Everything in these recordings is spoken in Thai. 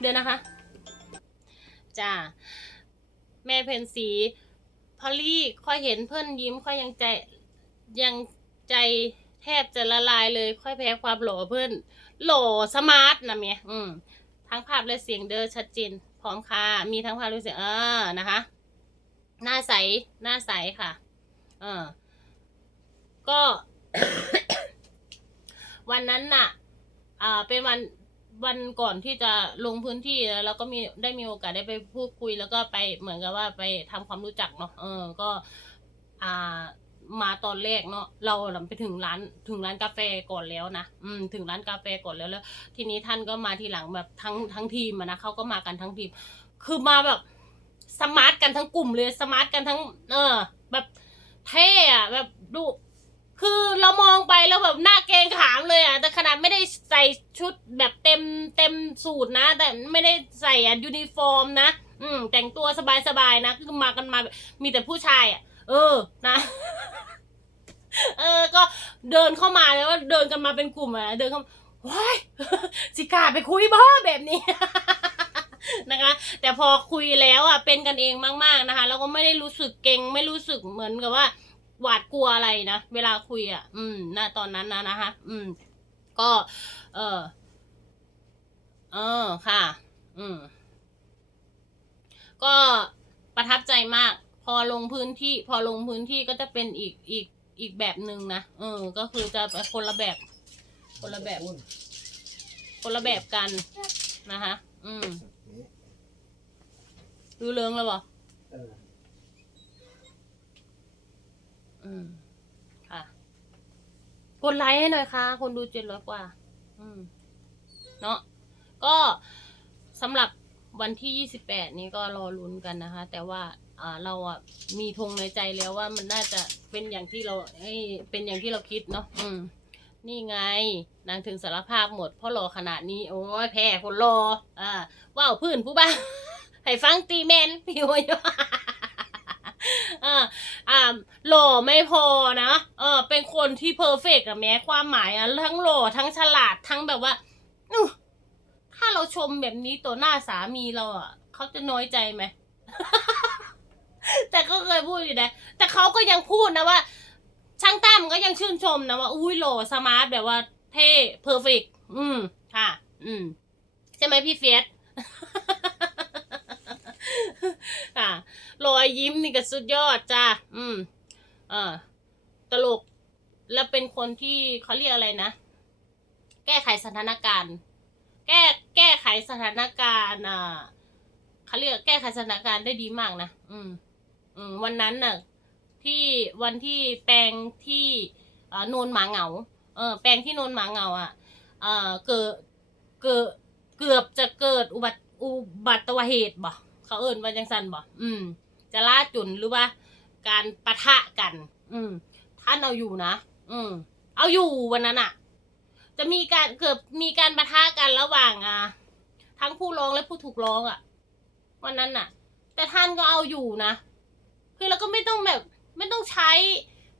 เดี๋ยวนะคะจ้าแม่เพนสีพอลลี่ค่อยเห็นเพื่อนยิ้มค่อยยังใจยังใจแทบจะละลายเลย ค่อยแพ้ความหล่อเพื่อนหล่อสมาร์ทนะเมียอืมทั้งภาพและเสียงเดินชัดเจนพร้อมค่ะมีทั้งภาพและเสียงเออนะคะ หน้าใสหน้าใสค่ะ เออก็ วันนั้นน่ะ อ่าเป็นวัน วันก่อนที่จะลงพื้นที่แล้วเราก็มีได้มีโอกาสได้ไปพูดคุย แล้วก็ไปเหมือนกับว่าไปทำความรู้จักเนาะเออก็อ่ามาตอนแรกเนาะเราไปถึงร้านถึงร้านกาแฟก่อนแล้วนะอืมถึงร้านกาแฟก่อนแล้วแล้ว ทีนี้ท่านก็มาทีหลังแบบทั้งทั้งทีมนะเขาก็มากันทั้งทีม คือมาแบบสมาร์ทกันทั้งกลุ่มเลยสมาร์ทกันทั้ง เออ แบบเท่อะแบบดู คือเรามองไป แล้วแบบหน้าเกรงขามเลยอะ แต่ขนาดไม่ได้ใส่ชุดแบบเต็มเต็มสูตรนะ แต่ไม่ได้ใส่อะยูนิฟอร์มนะ อืม แต่งตัวสบายๆนะคือมากันมามีแต่ผู้ชายอะ เออนะเออ ก็เดินเข้ามาแล้วเดินกันมาเป็นกลุ่มอะ เดินเข้าว้ายสิกาไปคุยบ้าแบบนี้นะคะ แต่พอคุยแล้วอะเป็นกันเองมาก ๆนะคะ แล้วก็ไม่ได้รู้สึกเกรงไม่รู้สึกเหมือนกับว่า หวาดกลัวอะไรนะเวลาคุยอะ อืมณตอนนั้นนะนะคะอืม ก็ เออเออค่ะ อืม ก็ประทับใจมาก พอลงพื้นที่ พอลงพื้นที่ก็จะเป็นอีกอีกอีกแบบหนึ่งนะเออ ก็คือจะคนละแบบ คนละแบบ คนละแบบกันนะคะ อืมรู้เรื่องแล้วบ่ เออ อืม ค่ะ กดไลค์ให้หน่อยค่ะ คนดูเจ็ดร้อยกว่า อืม เนาะ ก็สำหรับวันที่ยี่สิบแปดนี้ก็รอลุ้นกันนะคะ แต่ว่า อ่า เราอะ มีธงในใจแล้วว่ามันน่าจะเป็นอย่างที่เราเอ้เป็นอย่างที่เราคิดเนาะ อืม นี่ไง นางถึงสารภาพหมด เพราะรอขนาดนี้ โอ้ยแพ้คนรอ อ่า ว้าวพื้นผู้บ้าให้ฟังตีแมนพี่วอย อ่าหล่อไม่พอนะเออเป็นคนที่เพอร์เฟกต์อะแม้ความหมายอะทั้งหล่อทั้งฉลาดทั้งแบบว่าถ้าเราชมแบบนี้ต่อหน้าสามีเราอะเขาจะน้อยใจไหมแต่ก็เคยพูดอยู่นะแต่เขาก็ยังพูดนะว่า ช่างตั้มก็ยังชื่นชมนะว่าอุ้ยหล่อสมาร์ทแบบว่าเท่เพอร์เฟกต์อืมค่ะ อืม ใช่ไหมพี่เฟียส่ะรอยยิ้มนี่ก็สุดยอดจ้าอืม เออตลก แล้วเป็นคนที่เขาเรียกอะไรนะ แก้ไขสถานการณ์ แก้แก้ไขสถานการณ์อ่าเขาเรียกแก้ไขสถานการณ์ได้ดีมากนะอืม อืม วันนั้นน่ะ ที่วันที่แปลงที่โนนหมาเหงา เออ แปลงที่โนนหมาเหงา อะ เออเกิดเกิดเกือบจะเกิดอุบัติอุบัติเหตุบ่ เขาเอิ้นว่าจังสันบ่อืม จะล่าจุนหรือว่า การปะทะกัน อืม ท่านเอาอยู่นะอืม เอาอยู่วันนั้นอะจะมีการเกือบมีการปะทะกันระหว่างอะทั้งผู้ร้องและผู้ถูกร้องอะวันนั้นน่ะแต่ท่านก็เอาอยู่นะคือเราก็ไม่ต้องแบบ ไม่ต้องใช้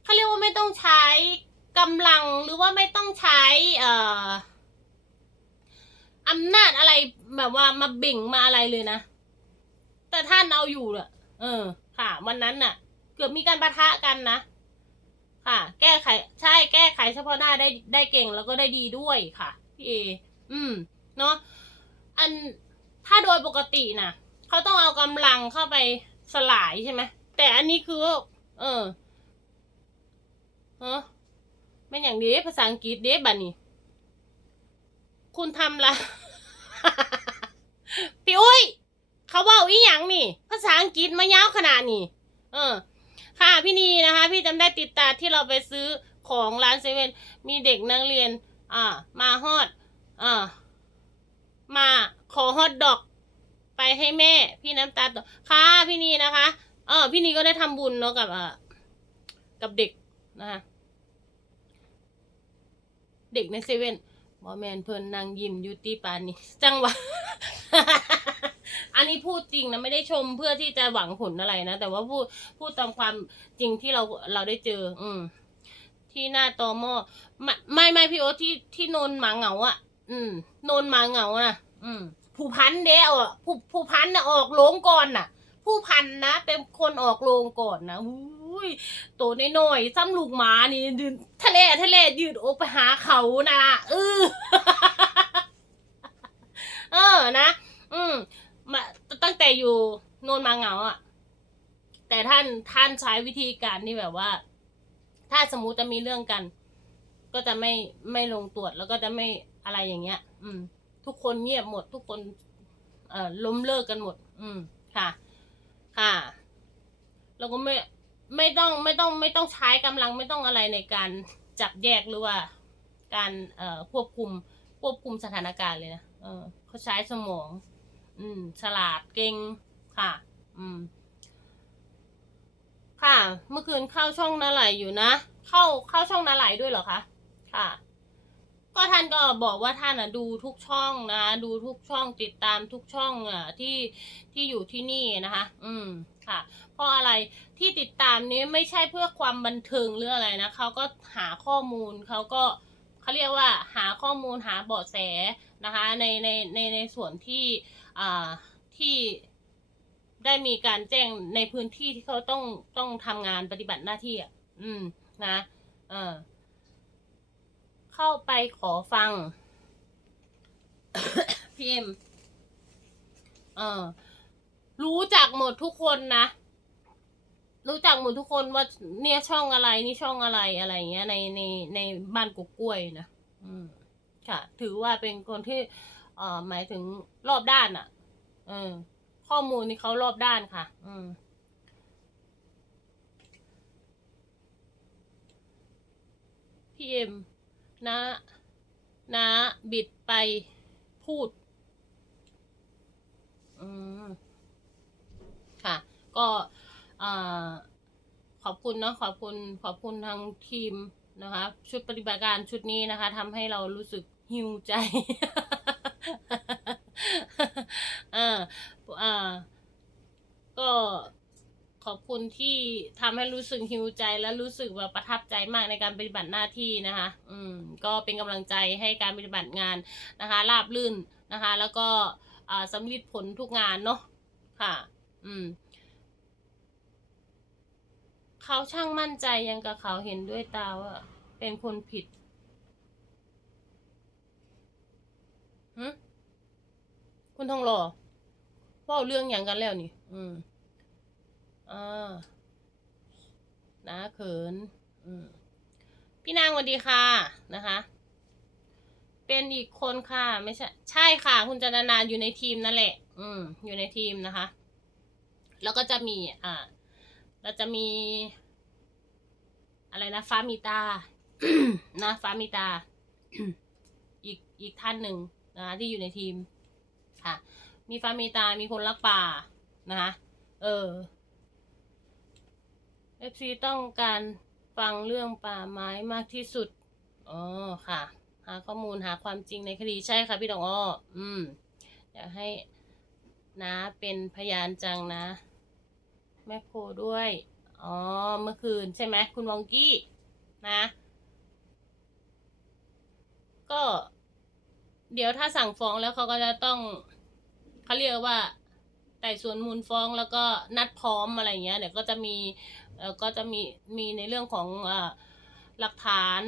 เขาเรียกว่าไม่ต้องใช้กำลังหรือว่าไม่ต้องใช้เอ่ออำนาจอะไรแบบว่ามาเบ่งมาอะไรเลยนะ แต่ท่านเอาอยู่เนอะเออ ค่ะ วันนั้นน่ะ เกือบมีการปะทะกันนะ ค่ะ แก้ไข ใช่ แก้ไขเฉพาะหน้าได้ได้เก่งแล้วก็ได้ดีด้วยค่ะ พี่เอ อืม เนาะ อัน ถ้าโดยปกติน่ะ เขาต้องเอากำลังเข้าไปสลายใช่ไหม แต่อันนี้คือ เออเออไม่อย่างนี้ภาษาอังกฤษเด้บันนี้คุณทำละ พี่อุ้ย เขาว่าอีหยังนี่ ภาษาอังกฤษมายาวขนาดนี้ เออ ค่ะพี่นีนะคะ พี่จำได้ติดตาที่เราไปซื้อของร้านเซเว่นมีเด็กนักเรียน อ่า มาฮอดอ่ามาขอฮอตดอก ไปให้แม่ พี่น้ำตาตกค่ะพี่นีนะคะ เออ พี่นีก็ได้ทำบุญเนาะกับอ่ากับเด็กนะคะเด็กในเซเว่นบอแมนเพิ่นนางยิ้มอยูตี้ปานนี่จังหวะ อันนี้พูดจริงนะไม่ได้ชมเพื่อที่จะหวังผลอะไรนะ แต่ว่าพูดพูดตามความจริงที่เราเราได้เจอ อืม ที่หน้าตอมอไม่ไม่ไม่พี่โอ๊ตที่ที่โนนหมาเหงาอะ อืมโนนหมาเหงาน่ะ อืม ผู้พันเด้ออกผู้ผู้พันน่ะออกโรงก่อนน่ะ ผู้พันนะเป็นคนออกโรงก่อนนะอุ้ยตัวน้อยๆซ้ำลูกหมานี่ยืนทะเลทะเลยืดอกไปหาเขานะเออเออนะ อืม มาตั้งแต่อยู่โนนมาเหงาอะ แต่ท่านท่านใช้วิธีการที่แบบว่า ถ้าสมมุติจะมีเรื่องกัน ก็จะไม่ไม่ลงตรวจแล้วก็จะไม่อะไรอย่างเงี้ย อืม ทุกคนเงียบหมด ทุกคน เอ่อล้มเลิกกันหมด อืม ค่ะ ค่ะ แล้วก็ไม่ไม่ต้องไม่ต้องไม่ต้องใช้กำลังไม่ต้องอะไรในการจับแยกหรือว่า การเอ่อควบคุมควบคุมสถานการณ์เลยนะเออเขาใช้สมอง อืม ฉลาดเก่งค่ะ อืม ค่ะ เมื่อคืนเข้าช่องนาไหลอยู่นะ เข้าเข้าช่องนาไหลด้วยเหรอคะค่ะ ก็ท่านก็บอกว่าท่านอะดูทุกช่องนะดูทุกช่องติดตามทุกช่องอะที่ที่อยู่ที่นี่นะคะ อืมค่ะ เพราะอะไรที่ติดตามนี้ไม่ใช่เพื่อความบันเทิงหรืออะไรนะเขาก็หาข้อมูลเขาก็ เขาเรียกว่าหาข้อมูลหาเบาะแสนะคะในในในในส่วนที่อ่าที่ได้มีการแจ้งในพื้นที่ที่เขาต้องต้องทำงานปฏิบัติหน้าที่อะอืมนะเออเข้าไปขอฟังพีเอ็มเออรู้จักหมดทุกคนนะ รู้จักหมดทุกคนว่าเนี่ยช่องอะไรนี่ช่องอะไรอะไรเงี้ยในในในบ้านกุกกล้วยนะอืมค่ะ ถือว่าเป็นคนที่เอ่อหมายถึงรอบด้านอะ่ะเออข้อมูลนี่เขารอบด้านค่ะ อืมพี่เอ็มนะนะบิดไปพูด อืม ค่ะ ก็ ขอบคุณเนาะขอบคุณขอบคุณทางทีมนะคะ ชุดปฏิบัติการชุดนี้นะคะทำให้เรารู้สึกหิวใจอออ่าก็ขอบคุณที่ทำให้รู้สึกหิวใจและรู้สึกแบบประทับใจมากในการปฏิบัติหน้าที่นะคะ อืม ก็เป็นกำลังใจให้การปฏิบัติงานนะคะ ราบรื่นนะคะ แล้วก็อ่าสำลิดผลทุกงานเนาะค่ะ อืม เขาช่างมั่นใจยังกับเขาเห็นด้วยตาว่าเป็นคนผิดหึคุณทองหล่อว่าเรื่องอย่างกันแล้วนี่ อืมอ่านะเขิน อืมพี่นางสวัสดีค่ะ นะคะ เป็นอีกคนค่ะ ไม่ใช่ ใช่ค่ะ คุณจันนาอยู่ในทีมนั่นแหละ อืม อยู่ในทีมนะคะ แล้วก็จะมี อ่า เราจะมี อะไรนะ ฟ้ามีตา นะ ฟ้ามีตา อีกอีกท่านหนึ่งนะคะที่อยู่ในทีม ค่ะ มีฟ้ามีตา มีคนรักป่านะคะเออเอฟซีต้องการฟังเรื่องป่าไม้มากที่สุด อ๋อ ค่ะ หาข้อมูลหาความจริงในคดีใช่ค่ะพี่ดอกอ้อ อืม อยากให้นะเป็นพยานจังนะ แม่โคด้วย อ๋อ เมื่อคืนใช่ไหมคุณวองกี้นะ ก็ เดี๋ยวถ้าสั่งฟ้องแล้วเขาก็จะต้องเขาเรียกว่าไต่สวนมูลฟ้องแล้วก็นัดพร้อมอะไรเงี้ยเดี๋ยวก็จะมีเออก็จะมีมีในเรื่องของอ่อหลักฐาน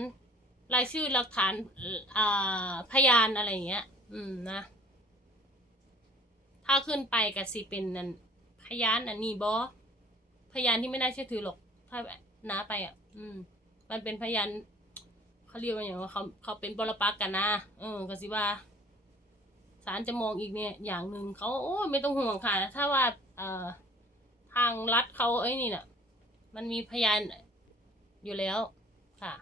รายชื่อหลักฐานอ่าพยานอะไรเงี้ย อืมนะ ถ้าขึ้นไปกับสิเป็นนั่นพยานอันนี้บอ ยานที่ไม่น่าเชื่อถือหรอก ถ้าน้าไปอะ อืม มันเป็นพยานเขาเรียกว่าอย่างว่าเขาเขาเป็นปรปักษ์กันนะเออก็สิว่าศาลจะมองอีกเนี่ยอย่างหนึ่งเขาโอ้ยไม่ต้องห่วงค่ะ ถ้าว่า เอ่อทางรัฐเขาไอ้นี่น่ะ มันมีพยานอยู่แล้วค่ะ